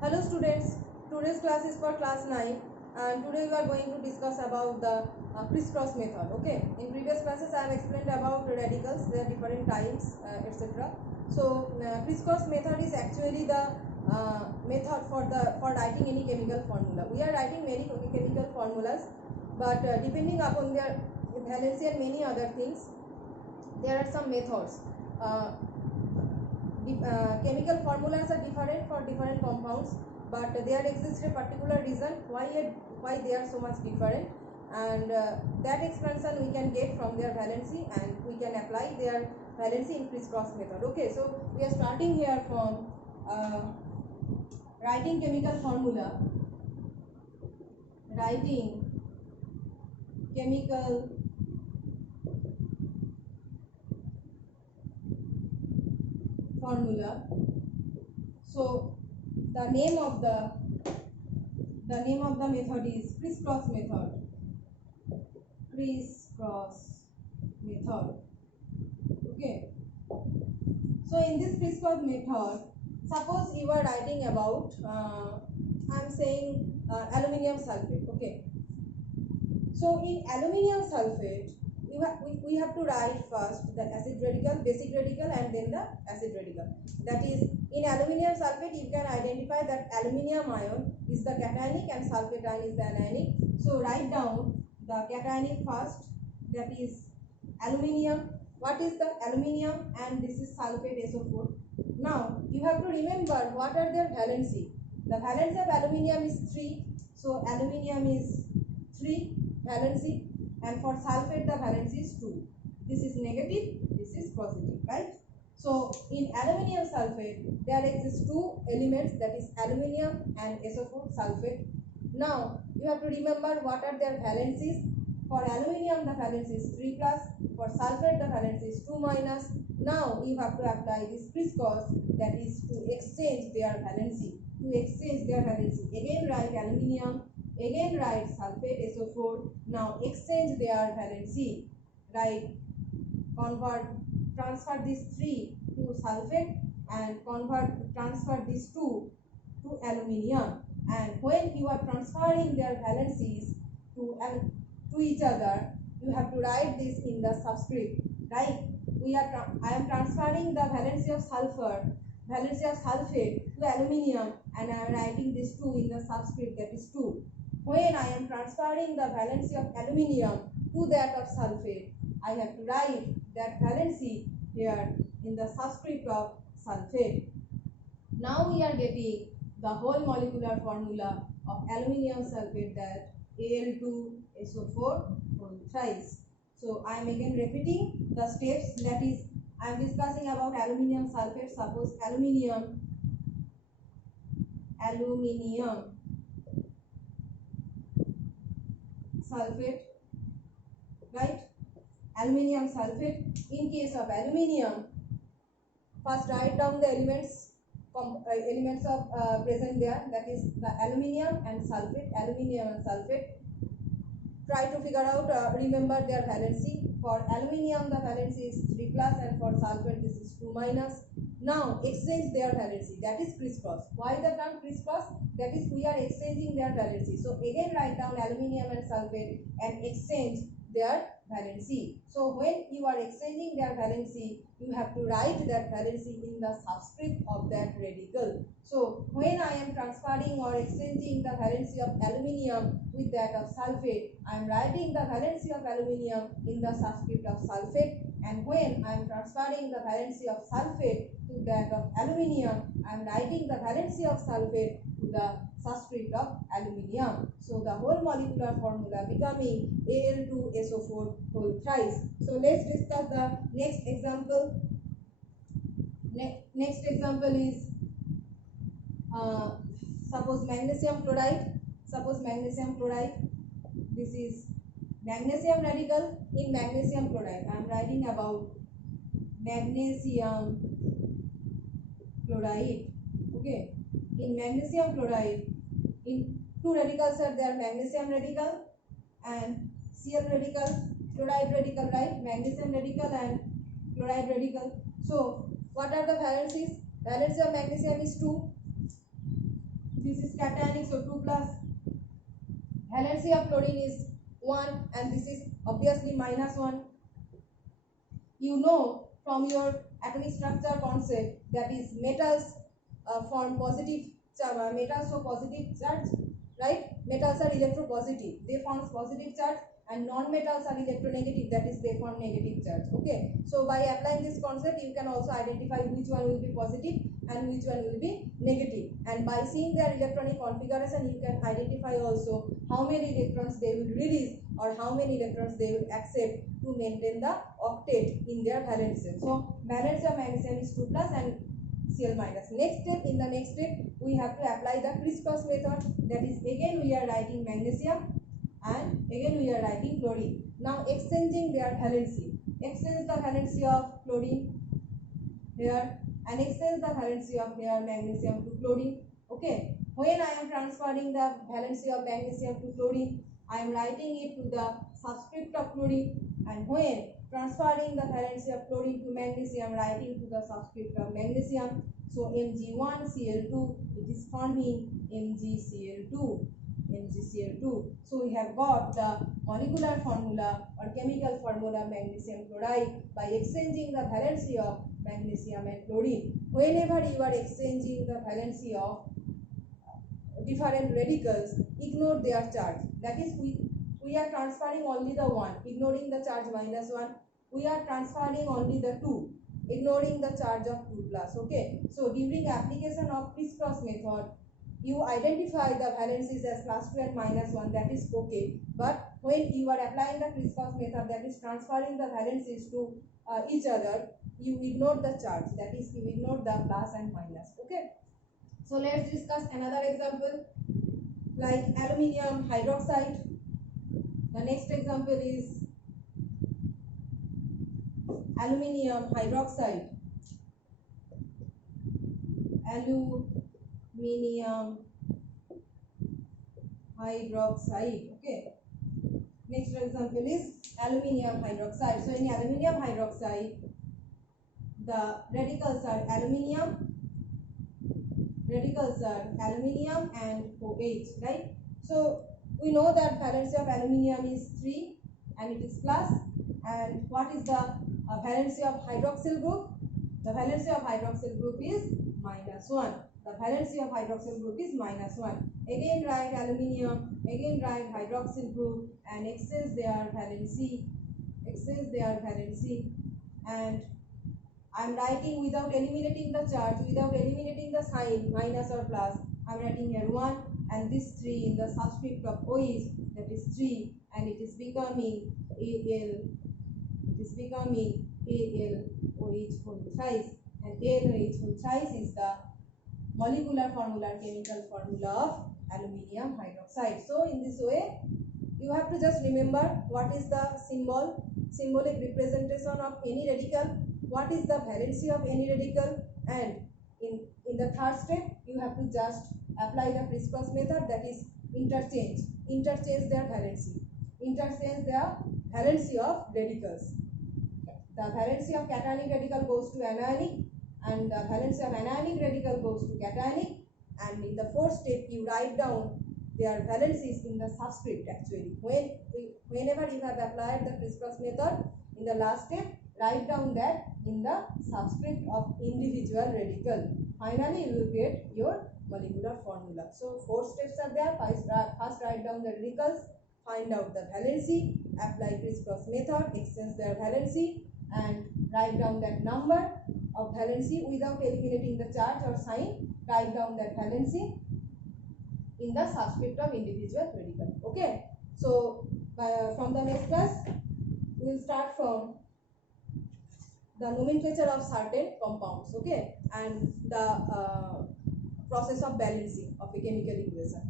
Hello students, today's class is for class 9 and today we are going to discuss about the crisscross method. Okay, in previous classes I have explained about radicals, their different types, etc. So crisscross method is actually the method for writing any chemical formula. We are writing many chemical formulas, but depending upon their valency and many other things, there are some methods. Chemical formulas are different for different compounds, but there exists a particular reason why they are so much different, and that expansion we can get from their valency and we can apply their valency in crisscross method. Okay, so we are starting here from writing chemical formula, writing chemical formula. So the name of the method is crisscross method. Crisscross method. Okay. So in this crisscross method, suppose you are writing about I am saying aluminium sulfate. Okay. So in aluminium sulfate, we have to write first the acid radical, basic radical, and then the acid radical. That is, in aluminium sulfate, you can identify that aluminium ion is the cationic and sulfate ion is the anionic. So write down the cationic first, that is aluminium. What is the aluminium? And this is sulfate SO4. Now you have to remember what are their valency. The valency of aluminium is 3. So aluminium is 3 valency, and for sulfate the valency is 2. This is negative, this is positive, right? So in aluminium sulfate there exist 2 elements, that is aluminium and SO4 sulfate. Now you have to remember what are their valencies. For aluminium the valency is 3 plus, for sulfate the valency is 2 minus. Now you have to apply this crisscross, that is to exchange their valency. Again write aluminium, again write sulfate SO4. Now exchange their valency. Write, transfer this 3 to sulfate and transfer this 2 to aluminium. And when you are transferring their valencies to each other, you have to write this in the subscript, right? I am transferring the valency of sulfate to aluminium, and I am writing this 2 in the subscript, that is 2. When I am transferring the valency of aluminium to that of sulfate, I have to write that valency here in the subscript of sulfate. Now we are getting the whole molecular formula of aluminium sulfate, that Al2SO4 whole thrice. So I am again repeating the steps, that is I am discussing about aluminium sulfate. Suppose aluminium sulfate, right? Aluminium sulfate. In case of aluminium, first write down the elements of present there, that is the aluminium and sulfate. Try to figure out, remember their valency. For aluminium the valency is 3 plus, and for sulfate this is 2 minus. Now exchange their valency, that is crisscross. Why the term crisscross? That is, we are exchanging their valency. So again write down aluminium and sulfate and exchange their valency. So when you are exchanging their valency, you have to write that valency in the subscript of that radical. So when I am transferring or exchanging the valency of aluminium with that of sulfate, I am writing the valency of aluminium in the subscript of sulfate, and when I am transferring the valency of sulfate to that of aluminium, I am writing the valency of sulfate to the subscript of aluminium. So the whole molecular formula becoming Al2SO4 whole thrice. So let's discuss the next example. Next example is suppose magnesium chloride. This is magnesium radical. In magnesium chloride, I am writing about magnesium chloride. Okay, in magnesium chloride, in 2 radicals are there, magnesium radical and Cl radical, chloride radical, right? Magnesium radical and chloride radical. So what are the valencies? Valency of magnesium is 2, This is cationic, so 2 plus. Valency of chlorine is 1 and this is obviously minus 1. You know from your atomic structure concept that is metals form positive metals show positive charge, right? Metals are electropositive, they form positive charge, and non-metals are electronegative, that is they form negative charge. Okay, so by applying this concept you can also identify which one will be positive and which one will be negative, and by seeing their electronic configuration you can identify also how many electrons they will release or how many electrons they will accept to maintain the octet in their valences. So valence of magnesium is 2 plus and Cl minus. Next step, in the next step we have to apply the crisscross method, that is again we are writing magnesium and again we are writing chlorine. Now exchanging their valency. Exchange the valency of chlorine here and exchange the valency of here magnesium to chlorine. Okay, when I am transferring the valency of magnesium to chlorine, I am writing it to the subscript of chlorine, and when transferring the valency of chlorine to magnesium, writing to the subscript of magnesium. So Mg1Cl2, it is forming MgCl2. MgCl2. So we have got the molecular formula or chemical formula magnesium chloride by exchanging the valency of magnesium and chlorine. Whenever you are exchanging the valency of different radicals, ignore their charge. That is, we are transferring only the 1, ignoring the charge minus 1. We are transferring only the 2, ignoring the charge of 2 plus. Okay, so during application of crisscross method, you identify the valencies as plus 2 and minus 1, that is okay. But when you are applying the crisscross method, that is transferring the valencies to each other, you ignore the charge, that is you ignore the plus and minus. Okay, so let's discuss another example like aluminium hydroxide. The next example is aluminium hydroxide. Aluminium hydroxide. Okay. Next example is aluminium hydroxide. So in aluminium hydroxide, the radicals are aluminium and OH, right? So we know that valency of aluminium is 3 and it is plus. And what is the valency of hydroxyl group? The valency of hydroxyl group is minus 1. The valency of hydroxyl group is minus 1. Again write aluminium, again write hydroxyl group and exchange their valency. And I am writing without eliminating the charge, without eliminating the sign minus or plus. I am writing here 1 and this 3 in the subscript of OH, that is 3, and it is becoming AL. It is becoming ALOH whole thrice, and ALOH whole thrice is the molecular formula, chemical formula of aluminium hydroxide. So in this way, you have to just remember what is the symbolic representation of any radical, what is the valency of any radical, and in the third step you have to just apply the crisscross method, that is interchange their valency, of radicals. The valency of cationic radical goes to anionic and the valency of anionic radical goes to cationic, and in the fourth step you write down their valencies in the subscript. Actually, whenever you have applied the crisscross method, in the last step write down that in the subscript of individual radical. Finally you will get your molecular formula. So 4 steps are there. First write down the radicals, find out the valency, apply crisscross method, exchange their valency, and write down that number of valency without eliminating the charge or sign. Write down that valency in the subscript of individual radical. Okay, so from the next class we will start from the nomenclature of certain compounds, okay, and the process of balancing of a chemical equation.